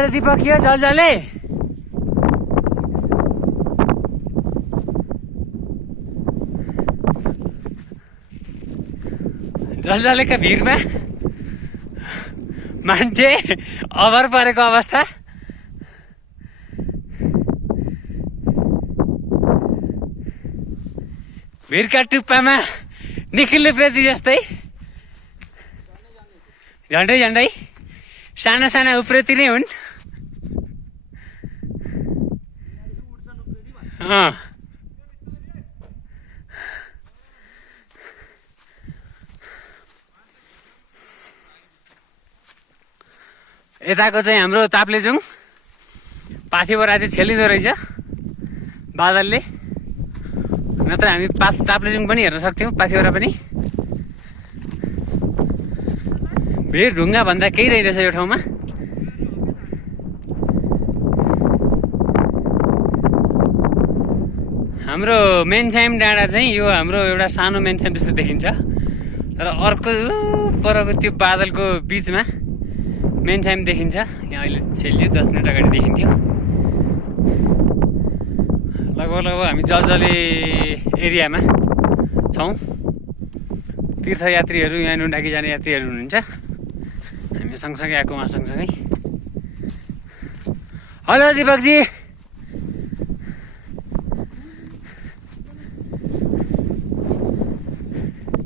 अरे दीपक के जलजले जलजलेका भिरमा मान्छे अभर परेको अवस्था। भिरका टुप्पामा निखिल्ने प्रेती जस्तै झन्डै झन्डै साना साना उप्रेती नै हुन्। यताको चाहिँ हाम्रो ताप्लेजुङ पाथिभरा चाहिँ छेलिँदो रहेछ बादलले, नत्र हामी ताप्लेजुङ पनि हेर्न सक्थ्यौँ, पाथिभरा पनि। भिर ढुङ्गा भन्दा केही रहेछ यो ठाउँमा। हाम्रो मेनछ्याम डाँडा चाहिँ यो हाम्रो एउटा सानो मेनछ्याम जस्तो देखिन्छ, तर अर्को परको त्यो बादलको बिचमा मेनछ्याम देखिन्छ। यहाँ अहिले छेलियो, 10 मिनट अगाडि देखिन्थ्यो। लगभग हामी जलजले एरियामा छौँ। तीर्थयात्रीहरू यहाँ नुन्डाकी जाने यात्रीहरू हुनुहुन्छ, हामी सँगसँगै आएको उहाँ सँगसँगै। हेलो दीपकजी।